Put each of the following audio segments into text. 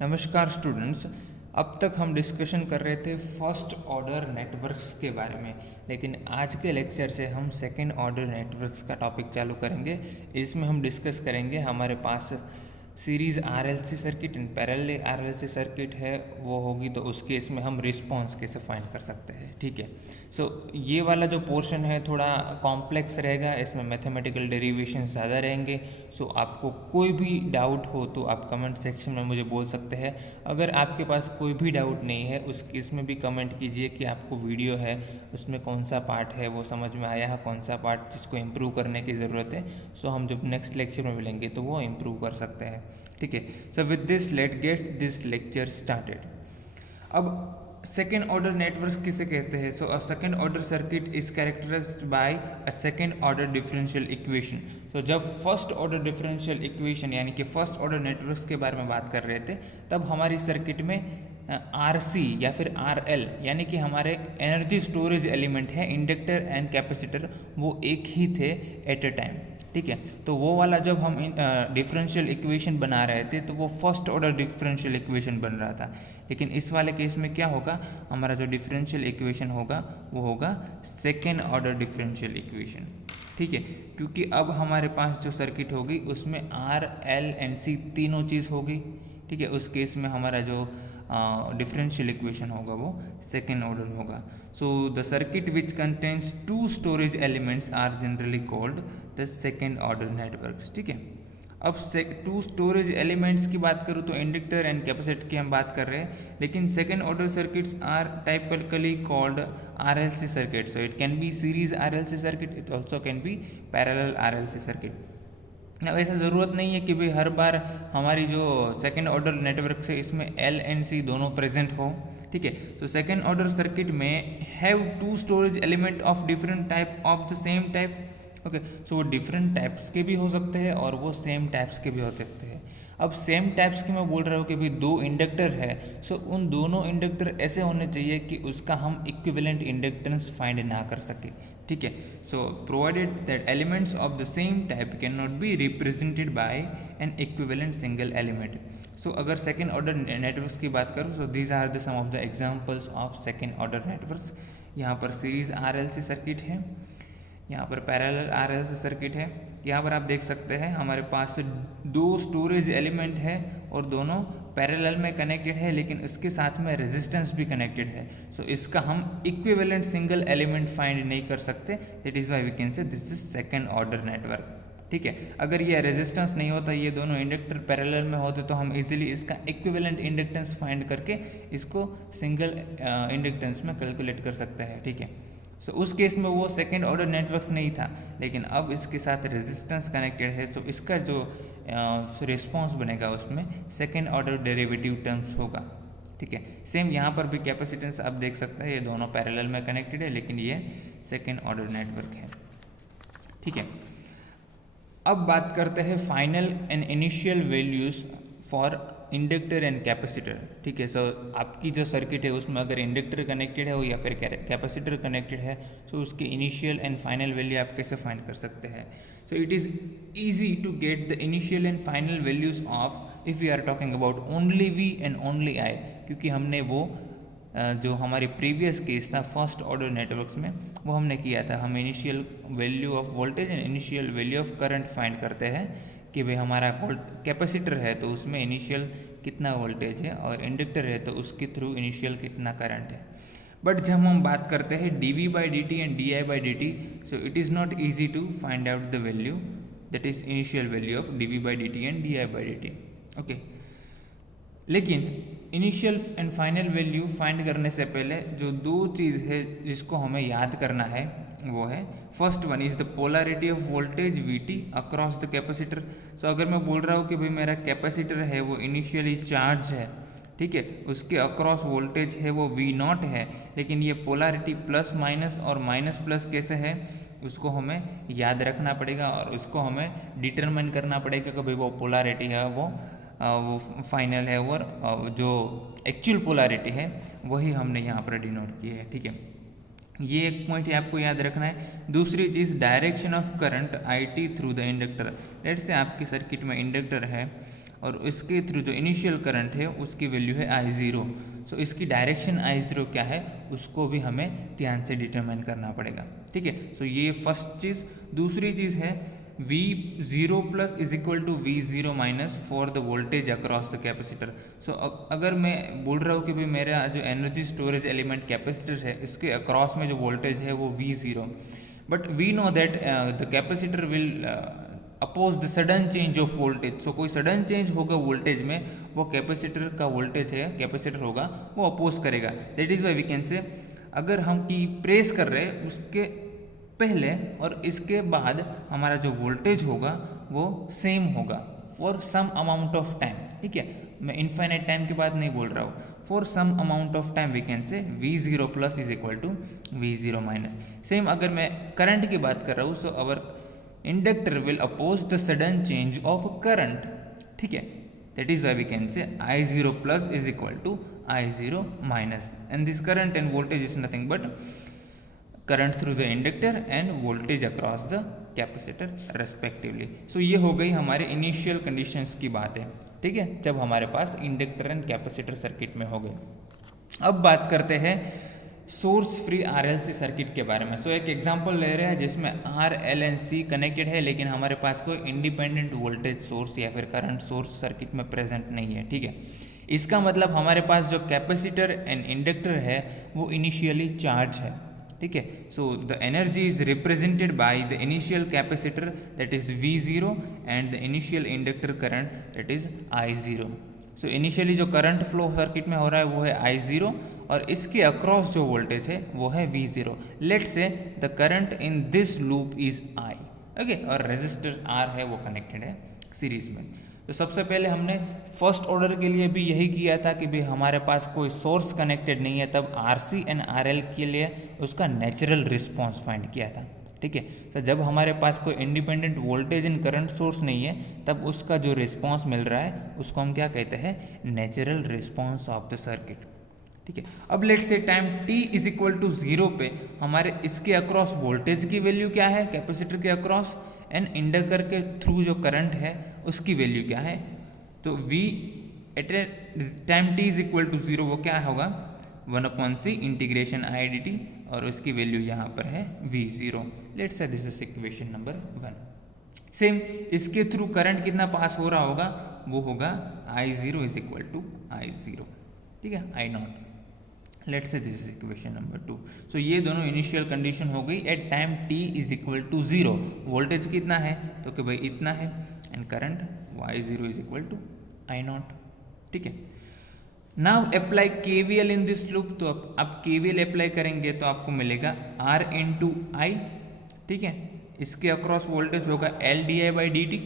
नमस्कार स्टूडेंट्स। अब तक हम डिस्कशन कर रहे थे फर्स्ट ऑर्डर नेटवर्क्स के बारे में, लेकिन आज के लेक्चर से हम सेकेंड ऑर्डर नेटवर्क्स का टॉपिक चालू करेंगे। इसमें हम डिस्कस करेंगे हमारे पास series RLC circuit and parallel RLC circuit है, वो होगी तो उस केस में हम रिस्पॉन्स कैसे फाइंड कर सकते हैं। ठीक है, सो ये वाला जो पोर्शन है थोड़ा कॉम्प्लेक्स रहेगा, इसमें मैथमेटिकल डेरिवेशन ज़्यादा रहेंगे। सो आपको कोई भी डाउट हो तो आप कमेंट सेक्शन में मुझे बोल सकते हैं। अगर आपके पास कोई भी डाउट नहीं है उस केस में भी कमेंट कीजिए कि आपको वीडियो है उसमें कौन सा पार्ट है वो समझ में आया है, कौन सा पार्ट जिसको इम्प्रूव करने की ज़रूरत है। सो हम जब नेक्स्ट लेक्चर में मिलेंगे तो वो इम्प्रूव कर सकते हैं। ठीक है, so with this let get this lecture started. अब सेकेंड ऑर्डर नेटवर्क किसे कहते हैं? So a second order circuit is characterized by a second order differential equation. तो जब फर्स्ट ऑर्डर डिफरेंशियल इक्वेशन यानी कि फर्स्ट ऑर्डर नेटवर्क्स के बारे में बात कर रहे थे, तब हमारी सर्किट में RC या फिर RL यानी कि हमारे एनर्जी स्टोरेज एलिमेंट है इंडक्टर एंड कैपेसिटर, वो एक ही थे एट अ टाइम। ठीक है, तो वो वाला जब हम डिफरेंशियल इक्वेशन बना रहे थे तो वो फर्स्ट ऑर्डर डिफरेंशियल इक्वेशन बन रहा था। लेकिन इस वाले केस में क्या होगा, हमारा जो डिफरेंशियल इक्वेशन होगा वो होगा सेकेंड ऑर्डर डिफरेंशियल इक्वेशन। ठीक है, क्योंकि अब हमारे पास जो सर्किट होगी उसमें R, L एंड C तीनों चीज़ होगी। ठीक है, उस केस में हमारा जो डिफरेंशियल इक्वेशन होगा वो सेकेंड ऑर्डर होगा। So the circuit which contains two storage elements are generally called the second order network. ठीक है, अब टू स्टोरेज एलिमेंट्स की बात करूँ तो इंडक्टर एंड कैपेसिटर की हम बात कर रहे हैं, लेकिन second order circuits are typically called RLC circuit. So it can be series RLC circuit, it also can be parallel RLC circuit. अब ऐसा ज़रूरत नहीं है कि भाई हर बार हमारी जो सेकेंड ऑर्डर नेटवर्क है इसमें L एंड C दोनों प्रेजेंट हो। ठीक है, तो सेकेंड ऑर्डर सर्किट में have two storage element of different type of the same type. Okay, so वो डिफरेंट टाइप्स के भी हो सकते हैं और वो सेम टाइप्स के भी हो सकते हैं। अब सेम टाइप्स की मैं बोल रहा हूँ कि भाई दो इंडक्टर है, सो उन दोनों इंडक्टर ऐसे होने चाहिए कि उसका हम इक्विवेलेंट इंडक्टेंस फाइंड ना कर सके। ठीक है, so provided that elements of the same type can not be represented by an equivalent single element. So अगर सेकेंड ऑर्डर नेटवर्क्स की बात करूँ, so these are the some of the examples of second order networks. यहाँ पर series RLC circuit है, यहाँ पर parallel RLC circuit है। यहाँ पर आप देख सकते हैं हमारे पास दो स्टोरेज एलिमेंट है और दोनों पैरेलल में कनेक्टेड है, लेकिन इसके साथ में रेजिस्टेंस भी कनेक्टेड है। सो इसका हम इक्विवेलेंट सिंगल एलिमेंट फाइंड नहीं कर सकते, that is why we can say this is second order network. ठीक है, अगर ये रेजिस्टेंस नहीं होता, ये दोनों इंडक्टर पैरेलल में होते तो हम इजीली इसका इक्विवेलेंट इंडक्टेंस फाइंड करके इसको सिंगल इंडक्टेंस में कैलकुलेट कर सकते हैं। ठीक है, सो उस केस में वो सेकेंड ऑर्डर नेटवर्क्स नहीं था, लेकिन अब इसके साथ रेजिस्टेंस कनेक्टेड है, तो इसका जो रिस्पॉन्स बनेगा उसमें सेकेंड ऑर्डर डेरिवेटिव टर्म्स होगा। ठीक है, सेम यहाँ पर भी कैपेसिटेंस आप देख सकते हैं, ये दोनों पैरेलल में कनेक्टेड है, लेकिन ये सेकेंड ऑर्डर नेटवर्क है। ठीक है, अब बात करते हैं final and initial values for inductor and capacitor. ठीक है, सो आपकी जो सर्किट है उसमें अगर इंडक्टर कनेक्टेड है हो या फिर कैपेसिटर कनेक्टेड है, सो उसके इनिशियल एंड फाइनल वैल्यू आप कैसे फाइंड कर सकते हैं? So it is easy to get the initial and final values of if we are talking about only V and only I, क्योंकि हमने वो जो हमारी प्रीवियस केस था फर्स्ट ऑर्डर नेटवर्क्स में वो हमने किया था। हम initial value of voltage and initial value of current find करते हैं कि भाई हमारा कैपेसिटर है तो उसमें इनिशियल कितना वोल्टेज है और इंडक्टर है तो उसके थ्रू इनिशियल कितना करंट है। बट जब हम बात करते हैं dV/dt and di/dt, so it is not easy to find out the value that is initial value of dV/dt and di/dt। Okay, लेकिन initial and final value find करने से पहले जो दो चीज़ है जिसको हमें याद करना है वो है, first one is the polarity of voltage VT across the capacitor. So अगर मैं बोल रहा हूँ कि भाई मेरा कैपेसिटर है वो इनिशियली चार्ज है, ठीक है, उसके अक्रॉस वोल्टेज है वो V0 है, लेकिन ये पोलैरिटी प्लस माइनस और माइनस प्लस कैसे है उसको हमें याद रखना पड़ेगा और उसको हमें डिटरमाइन करना पड़ेगा कि भाई वो पोलैरिटी है वो फाइनल है और जो एक्चुअल पोलैरिटी है वही हमने यहाँ पर डिनोट की है। ठीक है, ये एक पॉइंट आपको याद रखना है। दूसरी चीज़ direction of current IT through the inductor. Let's say आपकी सर्किट में इंडक्टर है और उसके थ्रू जो इनिशियल करंट है उसकी वैल्यू है I0। सो इसकी डायरेक्शन I0 क्या है उसको भी हमें ध्यान से डिटरमाइन करना पड़ेगा, ठीक है। सो ये फर्स्ट चीज़। दूसरी चीज़ है V0 plus is equal to V0 minus for the voltage across the capacitor. So अगर मैं बोल रहा हूँ कि भाई मेरा जो एनर्जी स्टोरेज एलिमेंट कैपेसिटर है इसके अक्रॉस में जो वोल्टेज है वो V0, but we know that the capacitor will oppose the sudden change of voltage. So कोई सडन चेंज होगा वोल्टेज में, वो कैपेसिटर का वोल्टेज है, कैपेसिटर होगा वो अपोज करेगा। That is why we can say अगर हम की प्रेस कर रहे हैं उसके पहले और इसके बाद हमारा जो वोल्टेज होगा वो सेम होगा for some amount of time, ठीक है। मैं इनफाइनाइट टाइम के बाद नहीं बोल रहा हूँ, for some amount of time we can say V0 plus is equal to V0 minus. Same अगर मैं करंट की बात कर रहा हूँ, so our inductor will oppose the sudden change of current, ठीक है। That is why we can say I0 plus is equal to I0 minus, and this current and voltage is nothing but current through the inductor and voltage across the capacitor respectively. सो ये हो गई हमारे initial conditions की बात है, ठीक है, जब हमारे पास इंडक्टर एंड कैपेसिटर सर्किट में हो गए। अब बात करते हैं सोर्स फ्री RLC सर्किट के बारे में। सो एक एग्जांपल ले रहे हैं जिसमें R, L and C connected है, लेकिन हमारे पास कोई इंडिपेंडेंट वोल्टेज सोर्स या फिर करंट सोर्स सर्किट में प्रेजेंट नहीं है, ठीक है। इसका मतलब हमारे पास जो कैपेसिटर एंड इंडक्टर है वो इनिशियली चार्ज है, ठीक है। So the energy is represented by the initial capacitor that is V0 and the initial inductor current that is I0। So initially जो करंट फ्लो सर्किट में हो रहा है वो है I0 और इसके अक्रॉस जो वोल्टेज है वो है V0। Let's say the current in this loop is I, okay, और रेजिस्टर R है वो कनेक्टेड है सीरीज में। तो सबसे पहले हमने फर्स्ट ऑर्डर के लिए भी यही किया था कि भाई हमारे पास कोई सोर्स कनेक्टेड नहीं है, तब RC एंड RL के लिए उसका नेचुरल रिस्पॉन्स फाइंड किया था, ठीक है। तो जब हमारे पास कोई independent voltage and current source नहीं है तब उसका जो रिस्पॉन्स मिल रहा है उसको हम क्या कहते हैं, natural response of the circuit, ठीक है। अब let's say time t is equal to 0 पे हमारे इसके अक्रॉस वोल्टेज की वैल्यू क्या है, कैपेसिटर के अक्रॉस, एंड इंडक्टर के थ्रू जो करंट है उसकी वैल्यू क्या है। तो v at time t is equal to 0 वो क्या होगा, 1/c इंटीग्रेशन I dt, और उसकी वैल्यू यहाँ पर है V0। Let's say this is equation number 1। Same इसके थ्रू करंट कितना पास हो रहा होगा, वो होगा I0 is equal to I0, ठीक है, I0। Let's say this is equation number 2। So ये दोनों इनिशियल कंडीशन हो गई at time t is equal to 0। Voltage कितना है तो कि भाई इतना है, and current I0 is equal to I0, ठीक है। Now apply KVL in this loop. तो अब KVL अप्लाई करेंगे तो आपको मिलेगा R इंटू I, ठीक है। इसके अक्रॉस वोल्टेज होगा L di/dt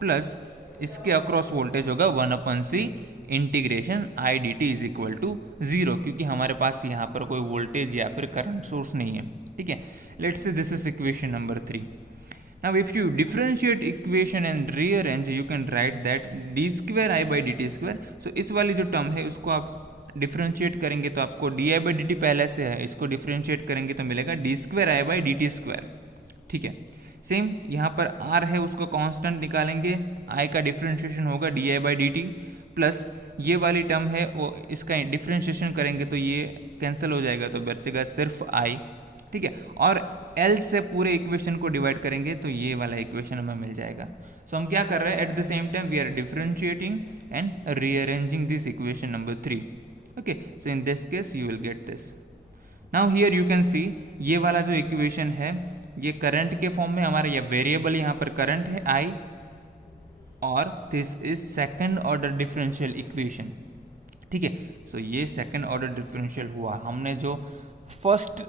प्लस इसके अक्रॉस वोल्टेज होगा 1/c integration I dt is equal to 0, क्योंकि हमारे पास यहाँ पर कोई वोल्टेज या फिर करंट सोर्स नहीं है, ठीक है। Let's say this is equation number 3। Now if you differentiate equation and rearrange you can write that d2I/dt²। सो इस वाली जो टर्म है उसको आप डिफरेंशिएट करेंगे तो आपको di/dt पहले से है, इसको डिफरेंशिएट करेंगे तो मिलेगा d2I/dt², ठीक है। सेम यहाँ पर R है उसको कांस्टेंट निकालेंगे, I का डिफरेंशिएशन होगा di/dt प्लस ये वाली टर्म है वो इसका डिफरेंशिएशन करेंगे तो ये कैंसिल हो जाएगा तो बचेगा सिर्फ I, ठीक है। और L से पूरे इक्वेशन को डिवाइड करेंगे तो ये वाला इक्वेशन हमें मिल जाएगा। सो हम क्या कर रहे हैं, at the same time we are differentiating and rearranging this equation number 3, okay. So in this case you will get this. Now here you can see ये वाला जो इक्वेशन है ये करंट के फॉर्म में हमारा ये वेरिएबल यहाँ पर करंट है I, और this is second order differential equation, ठीक है। सो ये सेकंड ऑर्डर डिफरेंशियल हुआ। हमने जो फर्स्ट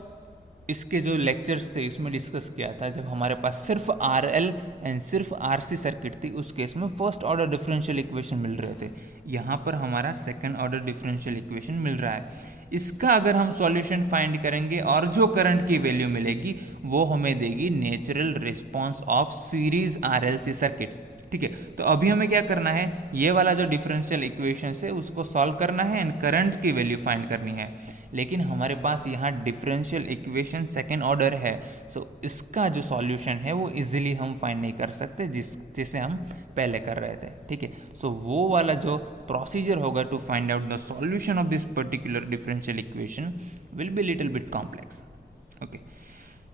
इसके जो लेक्चर्स थे इसमें डिस्कस किया था, जब हमारे पास सिर्फ RL एंड सिर्फ RC सर्किट थी उस केस में फर्स्ट ऑर्डर डिफरेंशियल इक्वेशन मिल रहे थे। यहाँ पर हमारा सेकंड ऑर्डर डिफरेंशियल इक्वेशन मिल रहा है। इसका अगर हम सॉल्यूशन फाइंड करेंगे और जो करंट की वैल्यू मिलेगी वो हमें देगी natural response of series RLC circuit, ठीक है। तो अभी हमें क्या करना है, ये वाला जो डिफरेंशियल इक्वेशन है उसको सॉल्व करना है एंड करंट की वैल्यू फाइंड करनी है। लेकिन हमारे पास यहाँ डिफरेंशियल इक्वेशन सेकेंड ऑर्डर है, सो इसका जो सॉल्यूशन है वो इजीली हम फाइंड नहीं कर सकते जैसे हम पहले कर रहे थे, ठीक है। सो वो वाला जो प्रोसीजर होगा to find out the solution of this particular differential equation will be little bit complex, okay.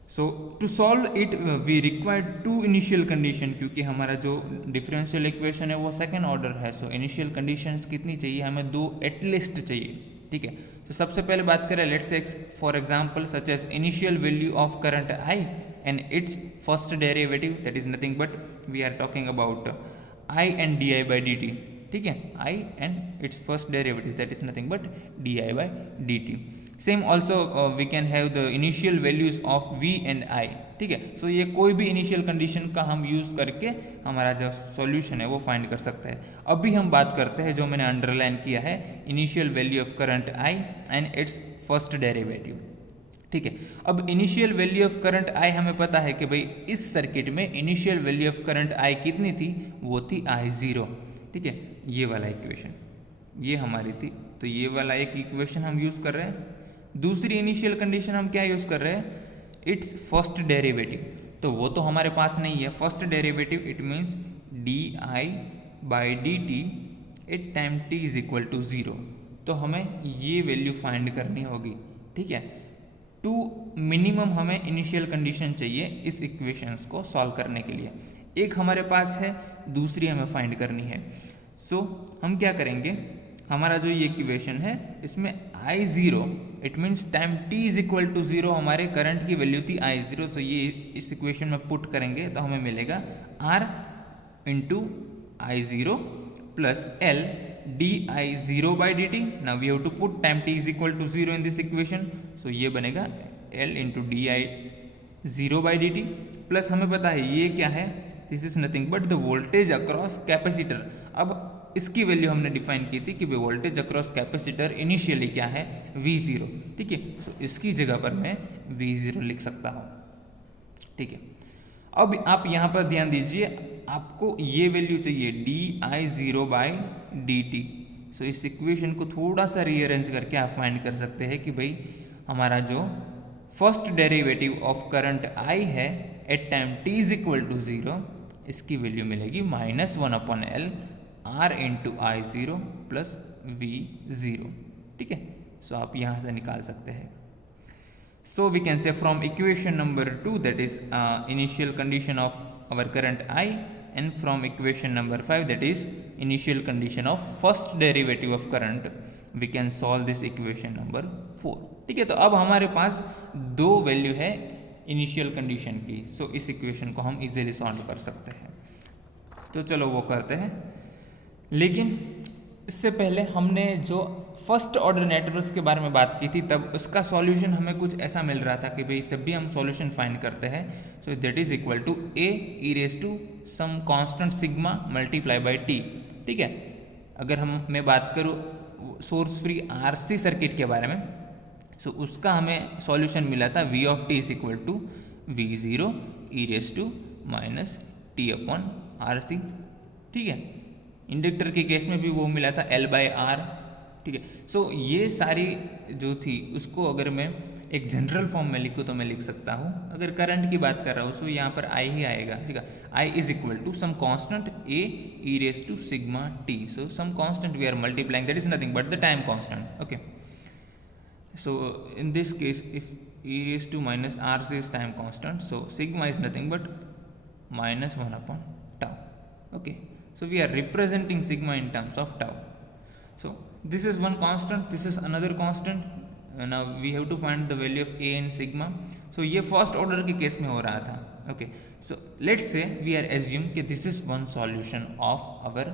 So to solve it we require to initial condition, क्योंकि हमारा जो डिफरेंशियल इक्वेशन है वो सेकेंड ऑर्डर है। सो इनिशियल कंडीशंस कितनी चाहिए हमें, 2 at least चाहिए, ठीक है। तो सबसे पहले बात करें, let's say for example such as initial value of current I and its first derivative, that is nothing but we are talking about I and D I by D T, ठीक है। I and its first derivative that is nothing but D I by D T. Same also we can have the initial values of V and I, ठीक है। सो ये कोई भी initial condition का हम use करके हमारा जो सॉल्यूशन है वो फाइंड कर सकते हैं। अभी हम बात करते हैं जो मैंने अंडरलाइन किया है, initial value of current I and its first derivative, ठीक है। अब इनिशियल वैल्यू ऑफ करंट आई हमें पता है कि भाई इस सर्किट में इनिशियल वैल्यू ऑफ करंट आई कितनी थी, वो थी I0, ठीक है। ये वाला इक्वेशन ये हमारी थी, तो ये वाला एक इक्वेशन हम यूज़ कर रहे हैं। दूसरी इनिशियल कंडीशन हम क्या यूज़ कर रहे हैं, इट्स फर्स्ट डेरिवेटिव, तो वो तो हमारे पास नहीं है। First derivative it means D I by D T at time T is equal to 0, तो हमें ये वैल्यू फाइंड करनी होगी, ठीक है। टू मिनिमम हमें इनिशियल कंडीशन चाहिए इस इक्वेशंस को सॉल्व करने के लिए। एक हमारे पास है, दूसरी हमें फाइंड करनी है। सो हम क्या करेंगे, हमारा जो ये इक्वेशन है इसमें I0 it means time t is equal to 0 हमारे करंट की वैल्यू थी I0, तो ये इस इक्वेशन में पुट करेंगे तो हमें मिलेगा R into I0 plus L D I zero by D T. Now we have to put time t is equal to 0 in this equation, so ये बनेगा L into D I zero by D T plus हमें पता है ये क्या है, this is nothing but the voltage across capacitor. अब इसकी वैल्यू हमने डिफाइन की थी कि वोल्टेज अक्रॉस कैपेसिटर इनिशियली क्या है, V0, ठीक है। सो इसकी जगह पर मैं V0 लिख सकता हूँ, ठीक है। अब आप यहाँ पर ध्यान दीजिए, आपको ये वैल्यू चाहिए di0 बाई डी टी। सो इस इक्वेशन को थोड़ा सा रीअरेंज करके आप फाइंड कर सकते हैं कि भाई हमारा जो first derivative of current I है at time t is equal to 0, इसकी वैल्यू मिलेगी -1/L R into I0 plus V0, ठीक है। सो आप यहाँ से निकाल सकते हैं। So we can say from equation number 2 that is initial condition of our current I and from equation number 5 that is initial condition of first derivative of current we can solve this equation number 4, ठीक है। तो अब हमारे पास 2 value है initial condition की, so इस equation को हम इजीली सॉल्व कर सकते हैं। तो चलो वो करते हैं, लेकिन इससे पहले हमने जो फर्स्ट ऑर्डर नेटवर्क्स के बारे में बात की थी तब उसका सॉल्यूशन हमें कुछ ऐसा मिल रहा था कि भाई जब भी हम सॉल्यूशन फाइंड करते हैं so that is equal to a e raise to some constant sigma multiply by t, ठीक है। अगर मैं बात करूँ सोर्स फ्री RC सर्किट के बारे में, सो उसका हमें सॉल्यूशन मिला था v of t is equal to V0 e raise to minus t upon RC, ठीक है। इंडक्टर के केस में भी वो मिला था L बाई R, ठीक है। सो ये सारी जो थी उसको अगर मैं एक जनरल फॉर्म में लिखूँ तो मैं लिख सकता हूँ, अगर करंट की बात कर रहा हूँ सो यहाँ पर I ही आएगा, ठीक है। I is equal to some constant a e raise to sigma t, so some constant we are multiplying that is nothing but the time constant, okay. So in this case if e raise to minus R is time constant, so sigma is nothing but -1/tau, okay. So we are representing sigma in terms of tau. So this is one constant, this is another constant. Now we have to find the value of a and sigma. So ये first order के case में हो रहा था, okay. So let's say we are assume कि this is one solution of our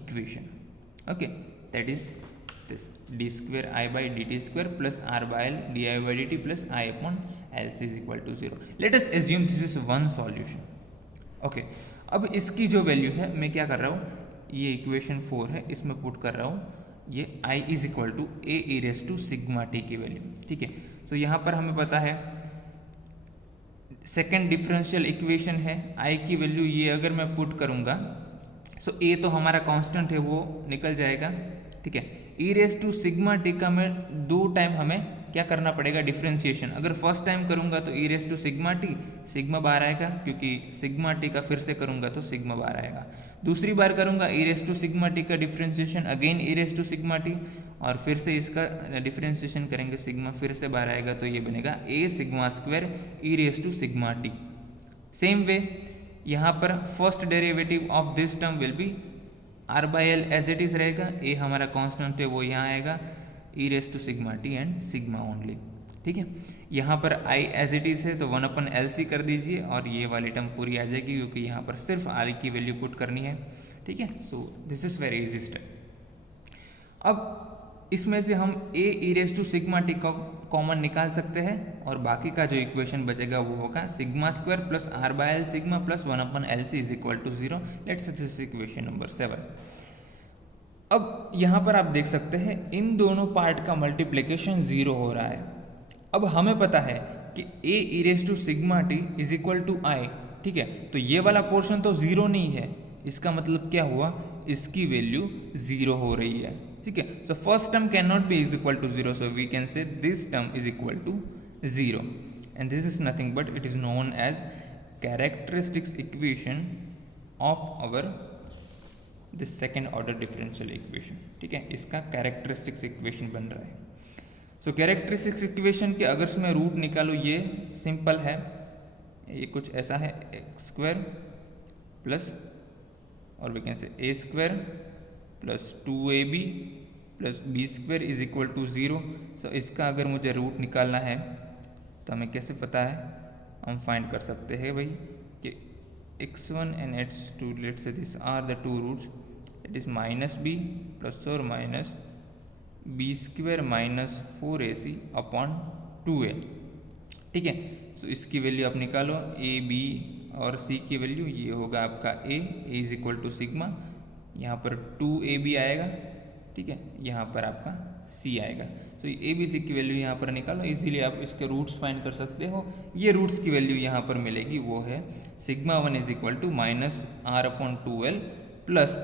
equation, okay. That is this d square I by dt square plus r by l di by dt plus I upon l is equal to 0. Let us assume this is one solution, okay. अब इसकी जो value है मैं क्या कर रहा हूँ, ये इक्वेशन 4 है इसमें पुट कर रहा हूँ ये I is equal to a e raise to sigma t की वैल्यू, ठीक है। सो यहाँ पर हमें पता है सेकेंड डिफरेंशियल इक्वेशन है I की वैल्यू ये अगर मैं पुट करूँगा सो ए तो हमारा कांस्टेंट है वो निकल जाएगा, ठीक है। E raise to sigma T का में 2 टाइम हमें क्या करना पड़ेगा, डिफ्रेंशिएशन। अगर फर्स्ट टाइम करूंगा तो E raise to sigma T, sigma बार आएगा, क्योंकि सिग्मा टी का फिर से करूंगा तो सिग्मा बार आएगा। दूसरी बार करूंगा E raise to sigma T का differentiation, again E raise to sigma T, और फिर से इसका डिफ्रेंशिएशन करेंगे, सिग्मा फिर से बार आएगा, तो ये बनेगा A sigma square E raise to sigma T. Same way यहाँ पर first derivative of this term will be R by L as it is रहेगा, ए हमारा कांस्टेंट है वो यहाँ आएगा, E raise to sigma T and sigma only, ठीक है। यहाँ पर आई एज इट इज है तो 1/LC कर दीजिए और ये वाली टर्म पूरी आ जाएगी, क्योंकि यहाँ पर सिर्फ आर की वैल्यू पुट करनी है, ठीक है। So this is very easy step. अब इसमें से हम ए E raise to sigma T का कॉमन निकाल सकते हैं, और बाकी का जो इक्वेशन बचेगा वो होगा sigma square plus R by L sigma plus 1/LC is equal to 0। Let's this equation number 7। अब यहाँ पर आप देख सकते हैं इन दोनों पार्ट का मल्टीप्लिकेशन 0 हो रहा है। अब हमें पता है कि A E raise to sigma T is equal to I, ठीक है। तो ये वाला पोर्शन तो 0 नहीं है, इसका मतलब क्या हुआ, इसकी वैल्यू 0 हो रही है, ठीक है। So first term can not be is equal to 0, so we can say this term is equal to 0, and this is nothing but it is known as characteristics equation of our this second order differential equation, ठीक है। इसका characteristics equation बन रहा है। सो characteristics equation के अगर मैं root निकालूँ, ये सिंपल है, ये कुछ ऐसा है, एक्स स्क्वायर प्लस और we can say A square plus 2ab plus B square is equal to 0। सो इसका अगर मुझे रूट निकालना है तो हमें कैसे पता है, हम फाइंड कर सकते हैं भाई कि x1 and x2, let's say these are the two roots, it is minus b plus or minus b square minus 4ac upon 2a, ठीक है। सो इसकी वैल्यू आप निकालो, a b और c की वैल्यू, ये होगा आपका a is equal to sigma, यहाँ पर 2ab आएगा, ठीक है, यहाँ पर आपका c आएगा। तो ए बी सी की वैल्यू यहाँ पर निकालो, इजीली आप इसके रूट्स फाइंड कर सकते हो। ये रूट्स की वैल्यू यहाँ पर मिलेगी, वो है sigma 1 is equal to minus r/2l plus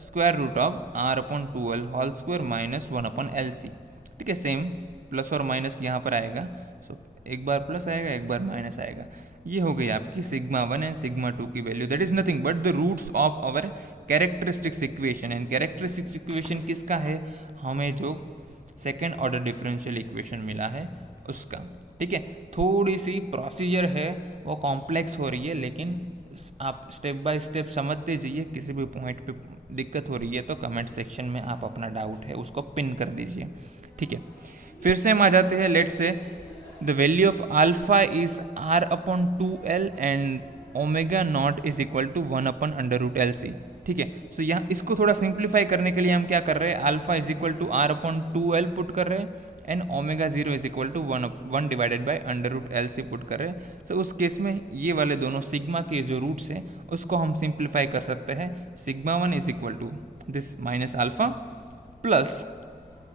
square root of r/2l whole square minus 1/LC, ठीक है। सेम प्लस और माइनस यहाँ पर आएगा, सो एक बार प्लस आएगा एक बार माइनस आएगा। ये हो गई आपकी सिग्मा 1 एंड सिग्मा 2 की value, that is nothing but the roots of our characteristics equation. And characteristics equation किसका है, हमें जो सेकेंड ऑर्डर डिफरेंशियल इक्वेशन मिला है उसका, ठीक है। थोड़ी सी प्रोसीजर है वो कॉम्प्लेक्स हो रही है, लेकिन आप स्टेप बाय स्टेप समझते जाइए। किसी भी पॉइंट पे दिक्कत हो रही है तो कमेंट सेक्शन में आप अपना डाउट है उसको पिन कर दीजिए, ठीक है। फिर से हम आ जाते हैं, let's say the value of alpha is r/2l and omega not is equal to 1/√LC, ठीक है। सो यहाँ इसको थोड़ा सिंप्लीफाई करने के लिए हम क्या कर रहे हैं, alpha is equal to r/2l put कर रहे हैं and omega 0 is equal to 1 divided by √LC put कर रहे हैं। तो उस केस में ये वाले दोनों सिग्मा के जो रूट्स हैं उसको हम सिंप्लीफाई कर सकते हैं। Sigma 1 is equal to this minus alpha plus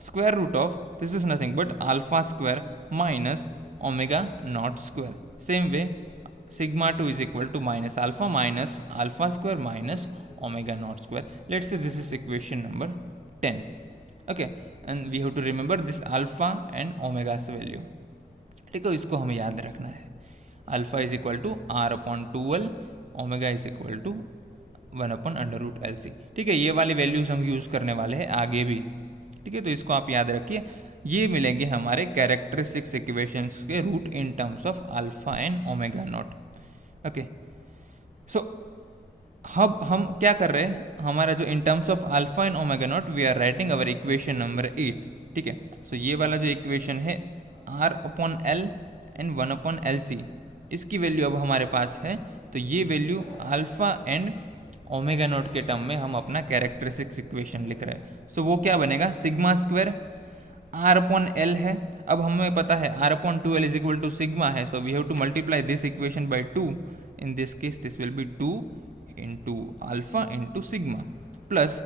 square root of this is nothing but alpha square minus omega not square. Same way sigma 2 is equal to minus alpha square minus omega naught square. Let's say this is equation number 10, okay, and we have to remember this alpha and omega's value, ठीक है। इसको हमें याद रखना है, alpha is equal to r/2l, omega is equal to 1/√LC, ठीक है। ये वाली वैल्यूज हम यूज़ करने वाले हैं आगे भी, ठीक है। तो इसको आप याद रखिए, ये मिलेंगे हमारे कैरेक्टरिस्टिक्स इक्वेशंस के root in terms of alpha and omega naught, okay. So अब हम क्या कर रहे हैं, हमारा जो in terms of alpha and omega naught we are writing our equation number 8, ठीक है। सो ये वाला जो इक्वेशन है r/l एंड 1/LC, इसकी वैल्यू अब हमारे पास है, तो ये value alpha and omega not के टर्म में हम अपना कैरेक्टरिस्टिक्स इक्वेशन लिख रहे हैं। सो वो क्या बनेगा, सिग्मा स्क्वायर r/l है, अब हमें पता है r/2l is equal to sigma है, so we have to multiply this equation by 2, in this case this will be 2 into alpha into sigma plus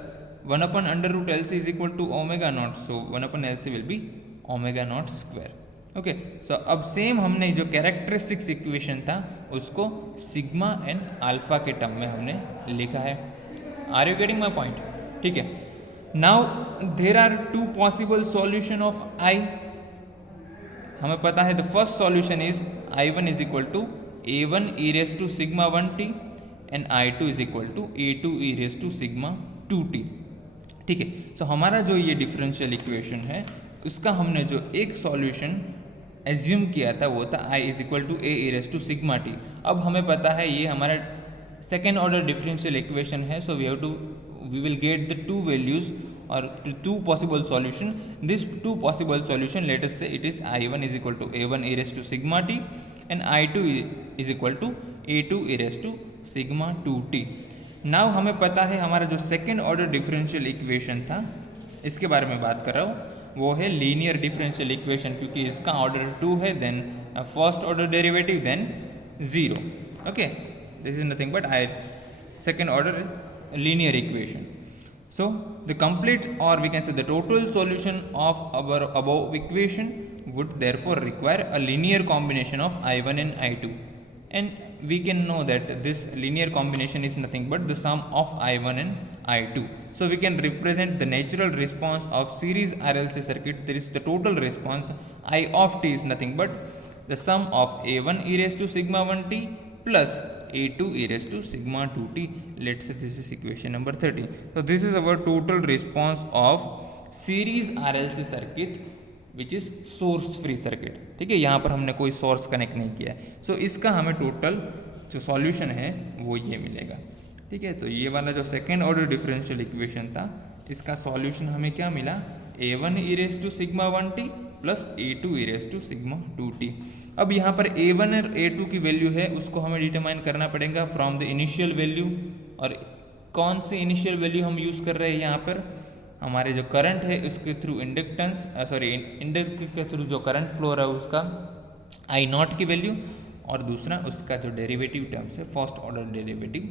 1/√LC is equal to omega naught, so 1/LC will be omega not square, okay. So अब same हमने जो characteristics equation था उसको sigma and alpha के term में हमने लिखा है। Are you getting my point? ठीक है, now there are two possible solution of I. हमें पता है the first solution is I1 is equal to A1 e raise to sigma 1t and I2 is equal to A2 e raise to sigma 2t। ठीक है, सो हमारा जो ये differential equation है उसका हमने जो एक सॉल्यूशन एज्यूम किया था वो था I is equal to A e raise to sigma t। अब हमें पता है ये हमारा सेकेंड ऑर्डर डिफरेंशियल इक्वेशन है, सो we will get the two values or two possible solution. This two possible solution, let us say it is I1 is equal to A1 e raised to sigma t and I2 is equal to A2 e raised to sigma 2t. Now हमें पता है हमारा जो second order differential equation था इसके बारे में बात कर रहा हूँ, वो है लीनियर डिफरेंशियल इक्वेशन, क्योंकि इसका ऑर्डर 2 है, then first order derivative, then 0. Okay, this is nothing but second order linear equation. So the complete, or we can say the total solution of our above equation would therefore require a linear combination of I1 and I2, and we can know that this linear combination is nothing but the sum of I1 and I2. So we can represent the natural response of series RLC circuit. There is the total response I of t is nothing but the sum of A1 e raised to sigma 1t plus A2 e raised to sigma 2t. Let's say this is equation number 30. So this is our total response of series RLC circuit which is source free circuit. ठीक है, यहाँ पर हमने कोई source connect नहीं किया है, सो इसका हमें टोटल जो सॉल्यूशन है वो ये मिलेगा. ठीक है, तो ये वाला जो सेकेंड ऑर्डर डिफरेंशियल इक्वेशन था इसका सॉल्यूशन हमें क्या मिला, A1 e raised to sigma 1t plus A2 e raised to sigma 2t. अब यहाँ पर A1 और A2 की वैल्यू है उसको हमें डिटरमाइन करना पड़ेगा फ्रॉम द इनिशियल वैल्यू. और कौन सी इनिशियल वैल्यू हम यूज़ कर रहे हैं यहाँ पर, हमारे जो करंट है उसके थ्रू इंडक्टेंस इंडक्टर के थ्रू जो करंट फ्लो रहा है उसका I0 की वैल्यू, और दूसरा उसका जो डेरिवेटिव टर्म्स है first order derivative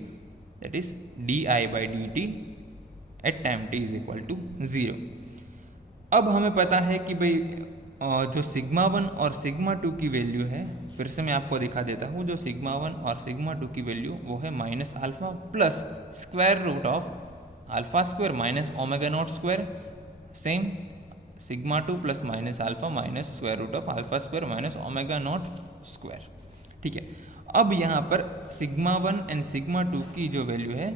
that is di/dt at time t is equal to 0. अब हमें पता है कि भाई जो सिग्मा 1 और सिग्मा 2 की वैल्यू है, फिर से मैं आपको दिखा देता हूँ, जो सिग्मा 1 और सिग्मा 2 की वैल्यू वो है minus alpha plus square root of alpha square minus omega not square. Same sigma 2 plus minus alpha minus square root of alpha square minus omega not square. ठीक है, अब यहाँ पर सिग्मा 1 एंड सिग्मा 2 की जो value है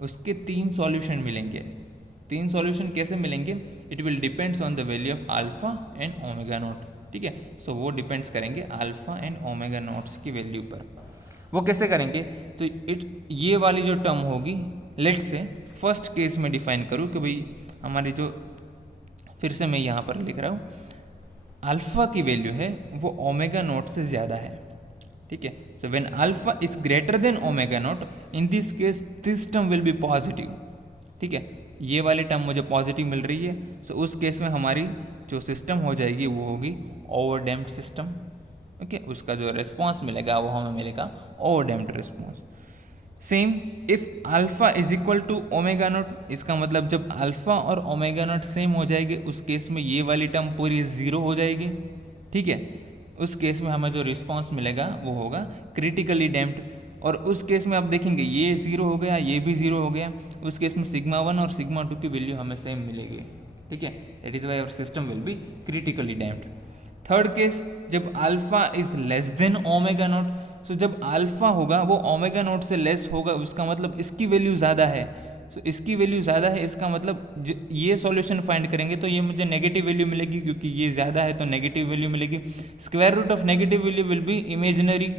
उसके 3 solution मिलेंगे. 3 सॉल्यूशन कैसे मिलेंगे, it will depends on the value of alpha and omega not. ठीक है, सो वो डिपेंड्स करेंगे अल्फा एंड ओमेगा नॉट्स की वैल्यू पर. वो कैसे करेंगे, तो ये वाली जो टर्म होगी, लेट्स से फर्स्ट केस में डिफाइन करूँ कि भाई हमारी जो, फिर से मैं यहाँ पर लिख रहा हूँ, अल्फा की वैल्यू है वो ओमेगा नॉट से ज़्यादा है. ठीक है, so when alpha is greater than omega not, in this case this term will B positive. ठीक है, ये वाली टर्म मुझे पॉजिटिव मिल रही है, सो उस केस में हमारी जो सिस्टम हो जाएगी वो होगी ओवरडैम्प्ड सिस्टम. ओके, उसका जो रिस्पॉन्स मिलेगा वो हमें मिलेगा overdamped response. Same if alpha is equal to omega naught, इसका मतलब जब अल्फा और ओमेगा नॉट सेम हो जाएंगे उस केस में ये वाली टर्म पूरी 0 हो जाएगी. ठीक है, उस केस में हमें जो रिस्पॉन्स मिलेगा वो होगा क्रिटिकली डैम्प्ड. और उस केस में आप देखेंगे ये 0 हो गया, ये भी 0 हो गया, उस केस में सिग्मा 1 और सिग्मा 2 की वैल्यू हमें सेम मिलेगी. ठीक है, that is why our system will be critically damped. Third case, जब alpha is less than omega naught, so जब अल्फा होगा वो ओमेगा नॉट से लेस होगा, उसका मतलब इसकी वैल्यू ज़्यादा है. सो इसकी वैल्यू ज़्यादा है, इसका मतलब ये सॉल्यूशन फाइंड करेंगे तो ये मुझे नेगेटिव वैल्यू मिलेगी, क्योंकि ये ज़्यादा है तो नेगेटिव वैल्यू मिलेगी. Square root of negative value will be imaginary.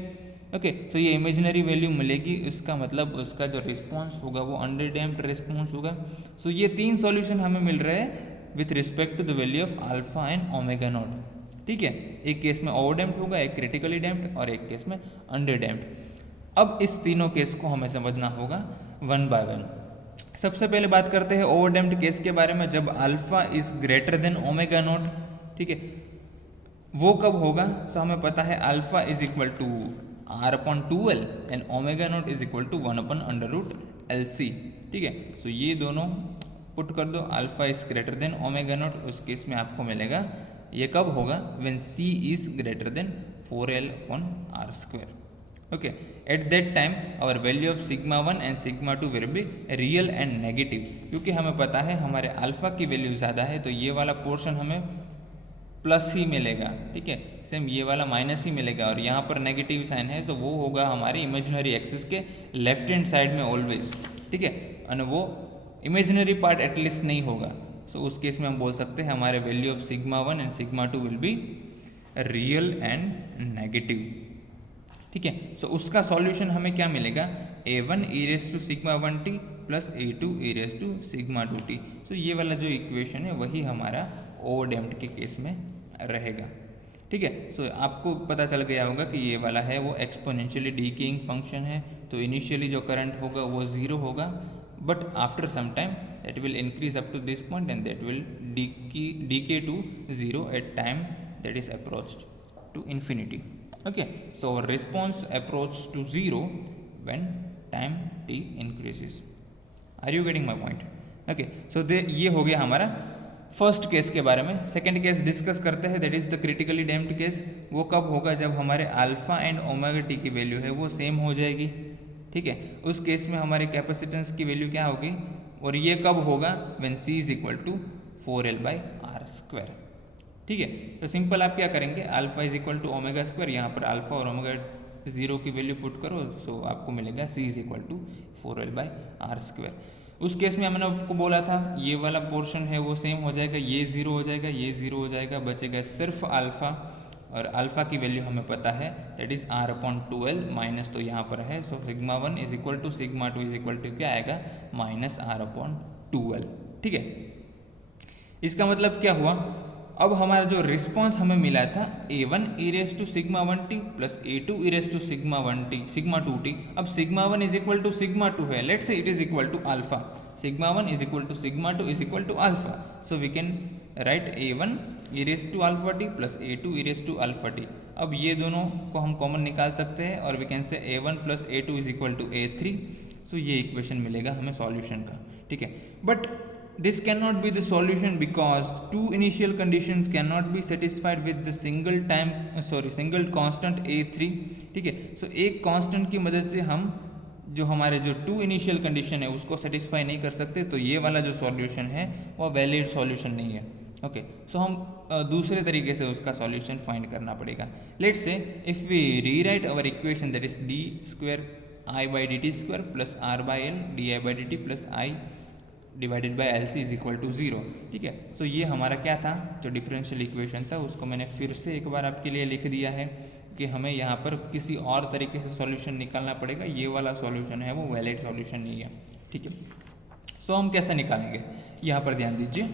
Okay, so ये इमेजिनरी वैल्यू मिलेगी, इसका मतलब उसका जो रिस्पॉन्स होगा वो अंडर डैम्प्ड रिस्पॉन्स होगा. सो ये 3 सॉल्यूशन हमें मिल रहे हैं with respect to the value of alpha and omega not. ठीक है, एक केस में ओवर डैम्प्ड होगा, एक क्रिटिकली डैम्प्ड और एक केस में अंडर डैम्प्ड. अब इस तीनों केस को हमें समझना होगा वन बाय वन. सबसे पहले बात करते हैं ओवर डैम्प्ड केस के बारे में, जब alpha is greater than omega not. ठीक है, वो कब होगा, तो हमें पता है alpha is equal to R/2L and omega not is equal to 1/√LC. ठीक है, सो ये दोनों पुट कर दो, alpha is greater than omega not, उस केस में आपको मिलेगा ये कब होगा, when C is greater than 4L/R². Okay, at that time our value of sigma 1 and sigma 2 will be real and negative, क्योंकि हमें पता है हमारे अल्फा की वैल्यू ज़्यादा है तो ये वाला पोर्शन हमें प्लस ही मिलेगा, ठीक है, सेम ये वाला माइनस ही मिलेगा, और यहाँ पर नेगेटिव साइन है तो वो होगा हमारे इमेजिनरी एक्सिस के लेफ्ट हैंड साइड में ऑलवेज, ठीक है, और वो इमेजिनरी पार्ट एटलीस्ट नहीं होगा। सो उस केस में हम बोल सकते हैं हमारे value of sigma 1 and sigma 2 will be real and negative, ठीक है। सो उसका सॉल्यूशन हमें क्या मिलेगा, a1 e raise to sigma 1t plus a2 e raise to sigma 2t। So ये वाला जो इक्वेशन है वही हमारा ओवरडैम्प्ड के केस में रहेगा, ठीक है। सो आपको पता चल गया होगा कि ये वाला है वो एक्सपोनेंशियली डीकेइंग फंक्शन है, तो इनिशियली जो करंट होगा वो 0 होगा, but after some time that will increase up to this point and that will decay to 0 at time that is approached to infinity. Okay, so our response approach to 0 when time t increases. Are you getting my point? Okay, so ये हो गया हमारा first case के बारे में। Second case discuss करते हैं, that is the critically damped case. वो कब होगा, जब हमारे अल्फा एंड ओमेगा टी की वैल्यू है वो सेम हो जाएगी, ठीक है। उस केस में हमारे कैपेसिटेंस की वैल्यू क्या होगी, और ये कब होगा, when c is equal to 4l/r², ठीक है। तो सिंपल आप क्या करेंगे, alpha is equal to omega square, यहाँ पर अल्फा और ओमेगा 0 की वैल्यू पुट करो, सो आपको मिलेगा c is equal to 4l/r²। उस केस में हमने आपको बोला था ये वाला पोर्शन है वो सेम हो जाएगा, ये 0 हो जाएगा, ये 0 हो जाएगा, बचेगा सिर्फ अल्फा, और अल्फा की वैल्यू हमें पता है दैट इज r/2l माइनस, तो यहाँ पर है, so sigma 1 is equal to sigma 2 is equal to क्या आएगा, -r/2l, ठीक है। इसका मतलब क्या हुआ, अब हमारा जो रिस्पॉन्स हमें मिला था a1 e raise to sigma 1t plus a2 e raise to sigma 2t, अब sigma 1 is equal to sigma 2 है, let's say it is equal to alpha, sigma 1 is equal to sigma 2 is equal to alpha, so we can write a1 e raise to alpha t plus a2 e raise to alpha t। अब ये दोनों को हम common निकाल सकते हैं और we can say a1 plus a2 is equal to a3, so ये इक्वेशन मिलेगा हमें सॉल्यूशन का, ठीक है। But this cannot be the solution because two initial conditions cannot be satisfied with the single constant a3, ठीक है। सो एक constant की मदद से हम जो हमारे जो टू इनिशियल कंडीशन है उसको सेटिस्फाई नहीं कर सकते, तो ये वाला जो सॉल्यूशन है वो वैलिड सॉल्यूशन नहीं है, ओके। सो हम दूसरे तरीके से उसका सॉल्यूशन फाइंड करना पड़ेगा। Let's say if we rewrite our equation that is d²i/dt² plus r/l di/dt plus i divided by L C is equal to 0, ठीक है। सो ये हमारा क्या था, जो डिफरेंशियल इक्वेशन था उसको मैंने फिर से एक बार आपके लिए लिख दिया है कि हमें यहाँ पर किसी और तरीके से सॉल्यूशन निकालना पड़ेगा, ये वाला सॉल्यूशन है वो वैलिड सॉल्यूशन नहीं है, ठीक है। सो हम कैसे निकालेंगे, यहाँ पर ध्यान दीजिए,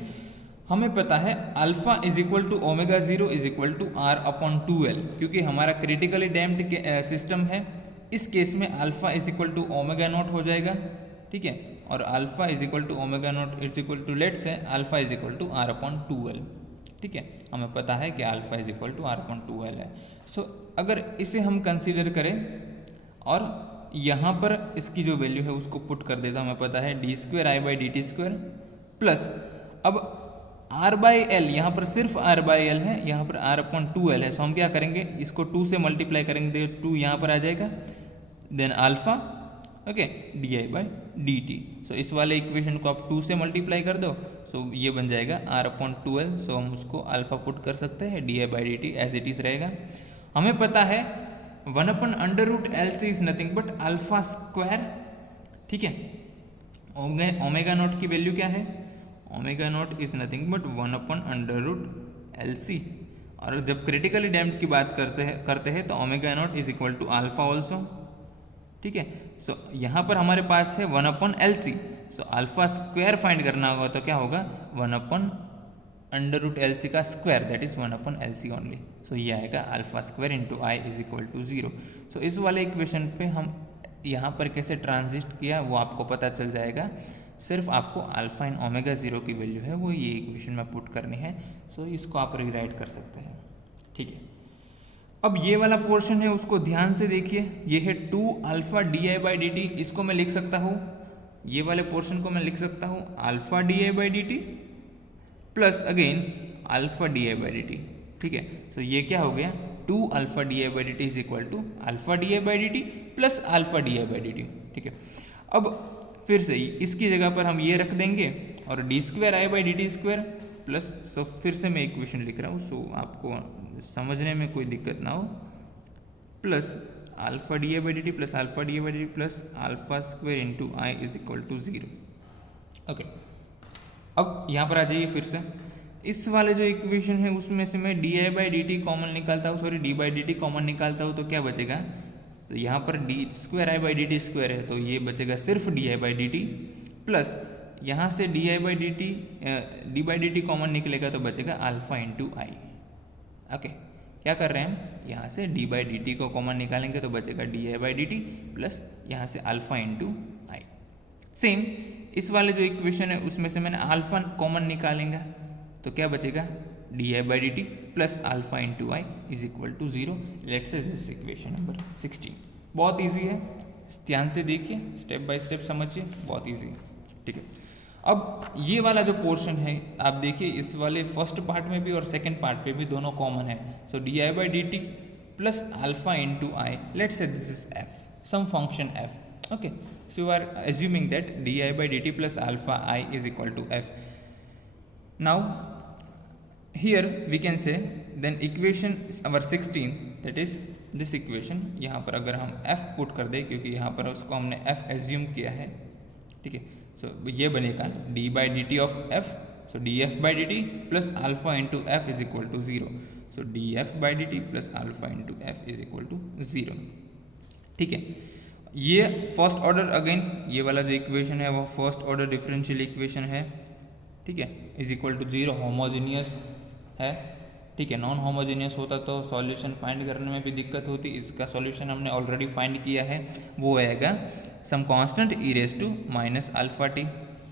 हमें पता है alpha is equal to omega 0 is equal to r/2l, क्योंकि हमारा क्रिटिकली डैम्प्ड सिस्टम है, इस केस में alpha is equal to omega naught हो जाएगा, ठीक है, और alpha is equal to omega not is equal to let's say alpha is equal to r/2l, ठीक है। हमें पता है कि alpha is equal to r/2l है। सो अगर इसे हम कंसीडर करें और यहाँ पर इसकी जो वैल्यू है उसको पुट कर देता, हमें पता है d²i/dt² प्लस अब r/l, यहाँ पर सिर्फ r/l है, यहाँ पर r/2l है, सो हम क्या करेंगे, इसको 2 से मल्टीप्लाई करेंगे, 2 यहाँ पर आ जाएगा, देन अल्फा, ओके, di/dt। सो इस वाले इक्वेशन को आप 2 से मल्टीप्लाई कर दो, सो ये बन जाएगा r/2l, सो हम उसको अल्फा पुट कर सकते हैं, di/dt एज इट इज रहेगा। हमें पता है 1/√LC is nothing but alpha square, ठीक है। ओमेगा नॉट की वैल्यू क्या है, omega naught is nothing but 1/√LC, और जब क्रिटिकली डैम्प्ड की बात करते हैं तो omega not is equal to alpha also, ठीक है। सो यहाँ पर हमारे पास है 1/LC, so alpha square find करना होगा तो क्या होगा 1/√LC का square, that is 1/LC only, so ये आएगा alpha square into I is equal to 0। So इस वाले इक्वेशन पे हम यहाँ पर कैसे ट्रांजिट किया वो आपको पता चल जाएगा, सिर्फ आपको अल्फा इन ओमेगा 0 की वैल्यू है वो ये इक्वेशन में पुट करनी है, सो इसको आप रीराइट कर सकते हैं, ठीक है। अब ये वाला पोर्शन है उसको ध्यान से देखिए, ये है 2α di/dt, इसको मैं लिख सकता हूँ, ये वाले पोर्शन को मैं लिख सकता हूँ alpha di/dt plus again alpha di/dt, ठीक है। सो ये क्या हो गया 2 alpha D I by D T is equal to alpha D I by D T plus alpha D I by D T. ठीक है, अब फिर से इसकी जगह पर हम ये रख देंगे और D square I by D T square plus, so फिर से मैं इक्वेशन लिख रहा हूँ सो आपको समझने में कोई दिक्कत ना हो, plus alpha D I by D T plus alpha D I by D T plus alpha square into I is equal to 0। Okay, अब यहाँ पर आ जाइए फिर से, इस वाले जो इक्वेशन है उसमें से मैं D I by D T common निकालता हूँ, sorry D by D T common निकालता हूँ तो क्या बचेगा, तो यहाँ पर D square I by D T square है तो ये बचेगा सिर्फ D I by D T, plus यहाँ से D I by D T D by D T common निकलेगा तो बचेगा अल्फा इंटू आई। ओके, क्या कर रहे हैं हम, यहाँ से डी बाई डी टी को कॉमन निकालेंगे तो बचेगा D I by D T plus यहाँ से अल्फा इंटू आई। सेम इस वाले जो इक्वेशन है उसमें से मैंने अल्फा कॉमन निकालेंगे तो क्या बचेगा, D I by D T plus alpha into I is equal to 0। Let's say this equation number 16। बहुत ईजी है, ध्यान से देखिए, स्टेप बाय स्टेप समझिए, बहुत ईजी है। ठीक है, अब ये वाला जो पोर्शन है आप देखिए, इस वाले फर्स्ट पार्ट में भी और सेकंड पार्ट पे भी दोनों कॉमन है। So D I by D T plus alpha into I, let's say this is F, some function F. Okay, so you are assuming that di by dt plus alpha I is equal to f. Now here we can say then equation our 16, that is this equation, यहाँ पर अगर हम f put कर दें क्योंकि यहाँ पर उसको हमने f एज्यूम किया है, ठीक है, सो ये बनेगा d by dt of f, so df by dt plus alpha into f is equal to 0, so df by dt plus alpha into f is equal to 0। ठीक है, ये फर्स्ट ऑर्डर, अगेन ये वाला जो इक्वेशन है वो first order differential equation है। ठीक है, इज इक्वल टू 0, होमोजीनियस है। ठीक है, नॉन होमोजीनियस होता तो सॉल्यूशन फाइंड करने में भी दिक्कत होती, इसका सॉल्यूशन हमने ऑलरेडी फाइंड किया है, वो आएगा some constant E raise to minus alpha T.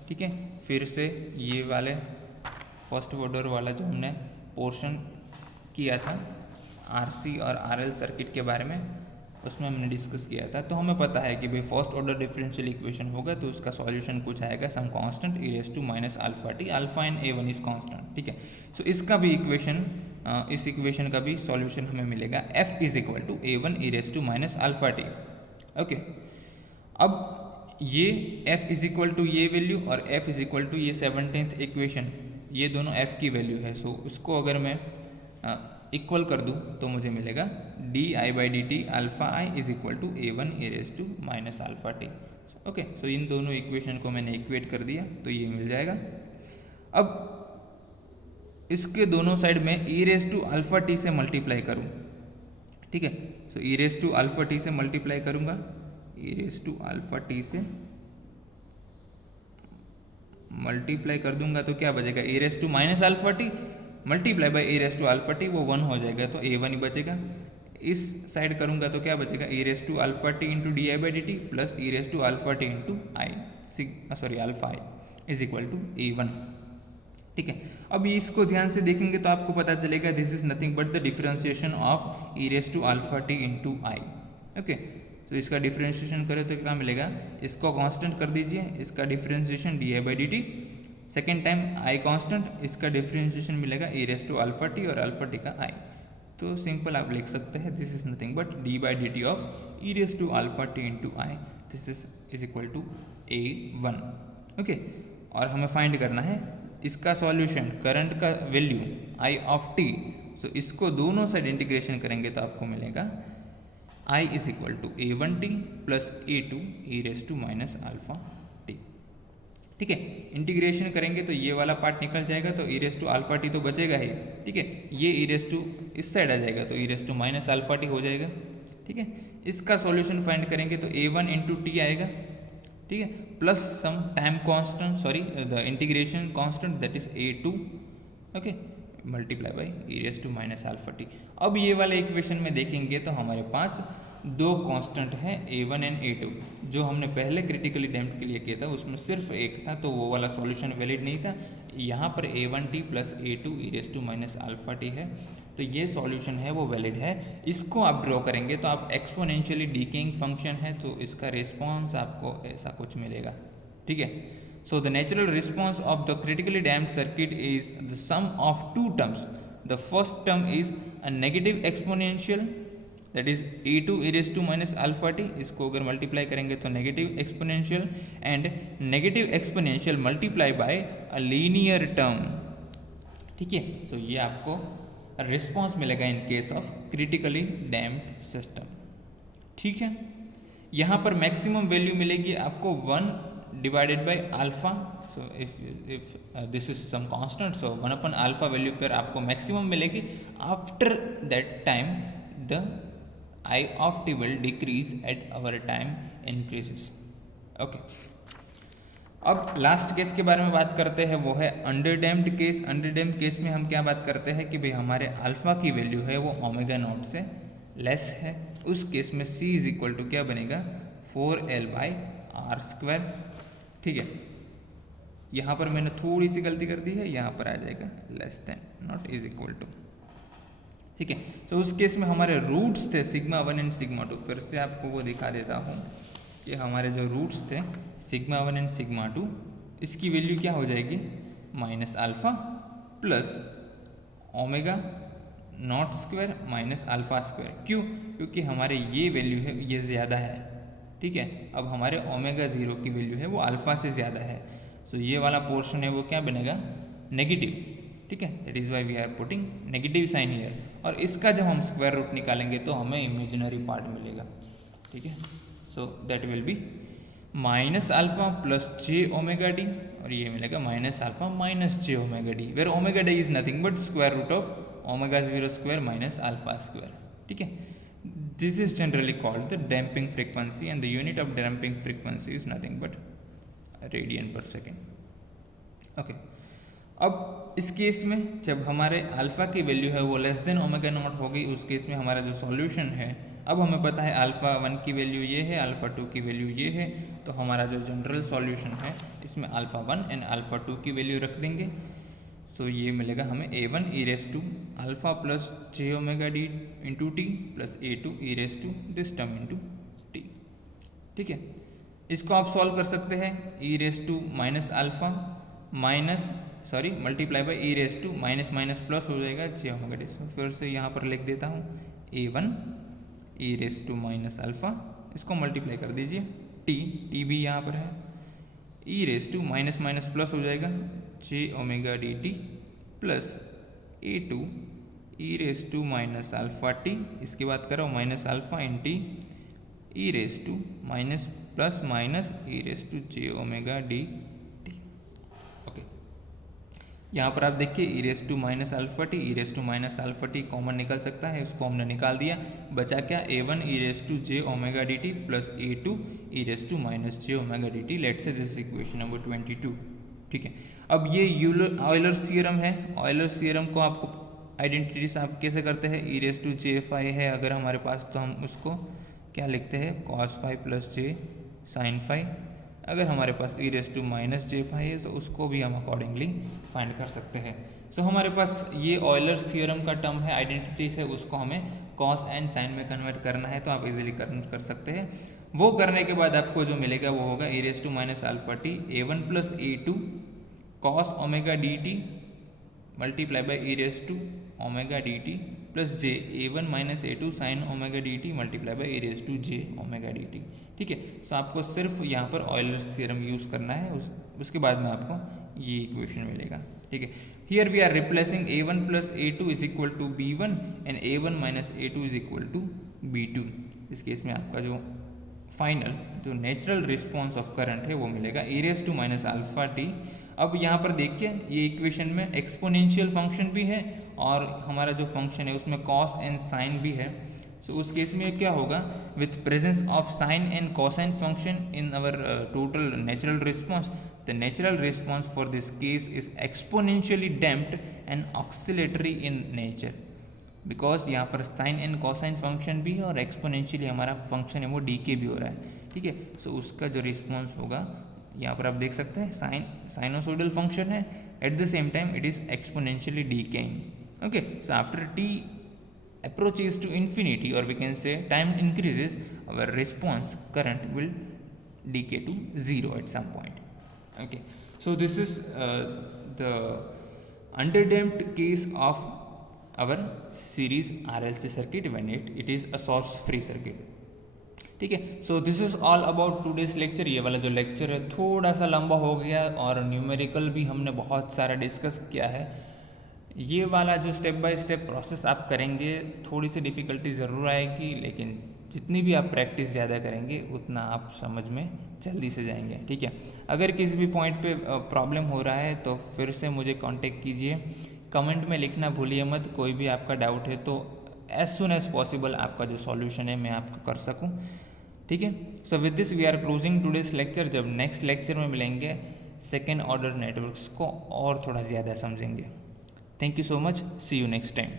ठीक है, फिर से ये वाले फर्स्ट ऑर्डर वाला जो हमने पोर्शन किया था आरसी और आरएल सर्किट के बारे में, उसमें हमने डिस्कस किया था, तो हमें पता है कि भाई फर्स्ट ऑर्डर डिफरेंशियल इक्वेशन होगा तो उसका सॉल्यूशन कुछ आएगा some constant E raise to minus alpha T, alpha in A one is constant. ठीक है, सो इसका भी इक्वेशन, इस इक्वेशन का भी सॉल्यूशन हमें मिलेगा F is equal to A one E raise to minus alpha T. Okay, अब ये एफ इज इक्वल टू ये वैल्यू और एफ इज इक्वल टू ये 17th इक्वेशन, ये दोनों एफ की वैल्यू है। सो उसको अगर मैं इक्वल कर दूँ तो मुझे मिलेगा D I by D T alpha I is equal to A one E raise to minus alpha T. Okay, so इन दोनों इक्वेशन को मैंने इक्वेट कर दिया तो ये मिल जाएगा। अब इसके दोनों साइड में E raise to alpha T से मल्टीप्लाई करूँ। ठीक है, सो E raise to alpha T से मल्टीप्लाई करूँगा, E raise to alpha T से मल्टीप्लाई कर दूंगा तो क्या बचेगा, E raise to minus alpha T multiply by E raise to alpha T, वो 1 हो जाएगा तो ए वन ही बचेगा। इस साइड करूंगा तो क्या बचेगा, E raise to alpha T into D I by D T plus E raise to alpha T into I alpha I is equal to A one. ठीक है, अब इसको ध्यान से देखेंगे तो आपको पता चलेगा this is nothing but the differentiation of E raise to alpha T into I. Okay, तो इसका डिफरेंशिएशन करें तो क्या मिलेगा, इसको कांस्टेंट कर दीजिए, इसका differentiation D I by D T, second time I constant, इसका डिफरेंशिएशन मिलेगा A raise to alpha T और अल्फा टी का आई। तो सिंपल आप लिख सकते हैं this is nothing but D by D T of E raise to alpha T into I, this is equal to A one. Okay, और हमें find करना है इसका सॉल्यूशन, करंट का वैल्यू आई ऑफ टी। सो इसको दोनों साइड इंटीग्रेशन करेंगे तो आपको मिलेगा I is equal to A one T plus A two E raise to minus alpha T. ठीक है, इंटीग्रेशन करेंगे तो ये वाला पार्ट निकल जाएगा तो E raise to alpha T तो बचेगा ही। ठीक है, ये ई रेस टू इस साइड आ जाएगा तो E raise to minus alpha T हो जाएगा। ठीक है, इसका सॉल्यूशन फाइंड करेंगे तो ए वन इंटू टी आएगा। ठीक है, plus some time constant, sorry the integration constant that is A two, okay, multiply by E raise to minus alpha T. अब ये वाले इक्वेशन में देखेंगे तो हमारे पास दो कांस्टेंट हैं ए वन एंड ए टू। जो हमने पहले क्रिटिकली डैम्प्ड के लिए किया था उसमें सिर्फ एक था तो वो वाला सॉल्यूशन वैलिड नहीं था। यहाँ पर A one T plus A two E raise to minus alpha T है तो ये सॉल्यूशन है वो वैलिड है। इसको आप ड्रॉ करेंगे तो आप एक्सपोनेंशियली डीकेइंग फंक्शन है तो इसका रिस्पॉन्स आपको ऐसा कुछ मिलेगा। ठीक है, so the natural response of the critically damped circuit is the some of two terms, the first term is a negative exponential, that is a2 e raised to minus alpha t, इसको अगर multiply करेंगे तो negative exponential, and negative exponential multiply by a linear term, ठीक है। सो ये आपको response मिलेगा in case of critically damped system, ठीक है। यहाँ पर मैक्सिमम वैल्यू मिलेगी आपको 1 divided by alpha, so if this is some constant, so 1 upon alpha value पर आपको मैक्सिमम मिलेगी। After that time the I of t will decrease at our time increases, okay. अब लास्ट केस के बारे में बात करते हैं, वो है अंडरडैम्प्ड केस। अंडरडैम्प्ड केस में हम क्या बात करते हैं कि भाई हमारे अल्फा की वैल्यू है वो ओमेगा नॉट से लेस है। उस केस में c इज इक्वल टू क्या बनेगा 4l/r², ठीक है। यहाँ पर मैंने थोड़ी सी गलती कर दी है, यहाँ पर आ जाएगा less than, not is equal to, ठीक है। तो उस केस में हमारे रूट्स थे सिग्मा 1 एंड सिग्मा 2, फिर से आपको वो दिखा देता हूँ कि हमारे जो रूट्स थे सिग्मा 1 एंड सिग्मा 2, इसकी वैल्यू क्या हो जाएगी minus alpha plus omega naught square minus alpha square. क्यों? क्योंकि हमारे ये वैल्यू है ये ज़्यादा है, ठीक है। अब हमारे ओमेगा 0 की वैल्यू है वो अल्फा से ज़्यादा है, सो ये वाला पोर्शन है वो क्या बनेगा नेगेटिव, ठीक है। That is why we are putting negative sign here. और इसका जब हम स्क्वायर रूट निकालेंगे तो हमें इमेजिनरी पार्ट मिलेगा, ठीक है। So that will be minus alpha plus J omega D, और ये मिलेगा minus alpha minus J omega D, where omega D is nothing but square root of omega 0 square minus alpha square, ठीक है। This is generally called the damping frequency, and the unit of damping frequency is nothing but radian per second, okay. अब इस case में जब हमारे alpha की value है वो लेस देन ओमेगा नॉट हो गई, उस केस में हमारा जो सॉल्यूशन है, अब हमें पता है अल्फा 1 की वैल्यू ये है, अल्फा 2 की वैल्यू ये है, तो हमारा जो जनरल सॉल्यूशन है इसमें अल्फा 1 एंड अल्फा 2 की वैल्यू रख देंगे। सो ये मिलेगा हमें a1 e raise to alpha plus J omega D into T plus a2 e raise to this term into T, ठीक है। इसको आप सॉल्व कर सकते हैं, e raise to minus alpha minus sorry multiply by E raise to minus minus plus हो जाएगा J omega D. फिर से यहाँ पर लिख देता हूँ a1 E raise to minus alpha, इसको मल्टीप्लाई कर दीजिए टी भी यहाँ पर है, E raise to minus minus plus हो जाएगा J omega D T plus a2 E raise to minus alpha T, इसकी बात करो minus alpha in T E raise to minus plus minus E raise to J omega D T, okay. यहाँ पर आप देखिए E raise to minus alpha T, E raise to minus alpha T common निकल सकता है, उसको हमने निकाल दिया, बचा क्या a1 E raise to J omega D T plus a2 E raise to minus J omega D T. Let's say this equation number 22, ठीक है। अब ये ऑयलर्स थ्योरम है, ऑयलर्स थ्योरम को आपको आइडेंटिटी से आप कैसे करते हैं, E raise to J phi है अगर हमारे पास, तो हम उसको क्या लिखते हैं cos phi plus J sine phi. अगर हमारे पास E raise to minus J phi है तो उसको भी हम अकॉर्डिंगली फाइंड कर सकते हैं। सो हमारे पास ये ऑयलर्स थ्योरम का टर्म है आइडेंटिटी से, उसको हमें कॉस एंड साइन में कन्वर्ट करना है, तो आप इजीली कन्वर्ट कर सकते हैं। वो करने के बाद आपको जो मिलेगा वो होगा E raise to minus alpha T a1 plus a2 cos omega D T multiply by E raise to omega D T plus J a1 minus a2 sine omega D T multiply by E raise to J omega D T, ठीक है। सो आपको सिर्फ यहाँ पर Euler's theorem use करना है, उसके बाद में आपको ये इक्वेशन मिलेगा, ठीक है। Here we are replacing a1 plus a2 is equal to b1 and a1 minus a2 is equal to b2। इस केस में आपका जो फाइनल जो नेचुरल रिस्पॉन्स ऑफ करंट है वो मिलेगा e raise to minus alpha T. अब यहाँ पर देखिए ये इक्वेशन में एक्सपोनेंशियल फंक्शन भी है और हमारा जो फंक्शन है उसमें कॉस एंड साइन भी है। सो उस केस में क्या होगा, with presence of sine and cosine function in our total natural response, the natural response for this case is exponentially damped and oscillatory in nature, because यहाँ पर साइन एंड कोसाइन फंक्शन भी है और exponentially हमारा function है वो DK भी हो रहा है, ठीक है। सो उसका जो रिस्पॉन्स होगा यहाँ पर आप देख सकते हैं साइनोसोइडल फंक्शन है, eight the same time it is exponentially decaying, okay. So after t approaches to infinity, or we can say time increases, our response current will decay to 0 at some point, okay. So this is the underdamped case of our series RLC circuit when it is a source free circuit. ठीक है. So this is all about today's lecture. ये वाला जो lecture है थोड़ा सा लंबा हो गया और न्यूमेरिकल भी हमने बहुत सारा डिस्कस किया है. ये वाला जो स्टेप बाय स्टेप प्रोसेस आप करेंगे थोड़ी सी डिफ़िकल्टी ज़रूर आएगी, लेकिन जितनी भी आप प्रैक्टिस ज़्यादा करेंगे उतना आप समझ में जल्दी से जाएंगे. ठीक है. अगर किसी भी पॉइंट पे प्रॉब्लम हो रहा है तो फिर से मुझे कांटेक्ट कीजिए. कमेंट में लिखना भूलिए मत. कोई भी आपका डाउट है तो एज सुन एज पॉसिबल आपका जो सॉल्यूशन है मैं आपको कर सकूं. ठीक है. So with this we are closing today's lecture. जब नेक्स्ट लेक्चर में मिलेंगे सेकेंड ऑर्डर नेटवर्क्स को और थोड़ा ज़्यादा समझेंगे. Thank you so much. See you next time.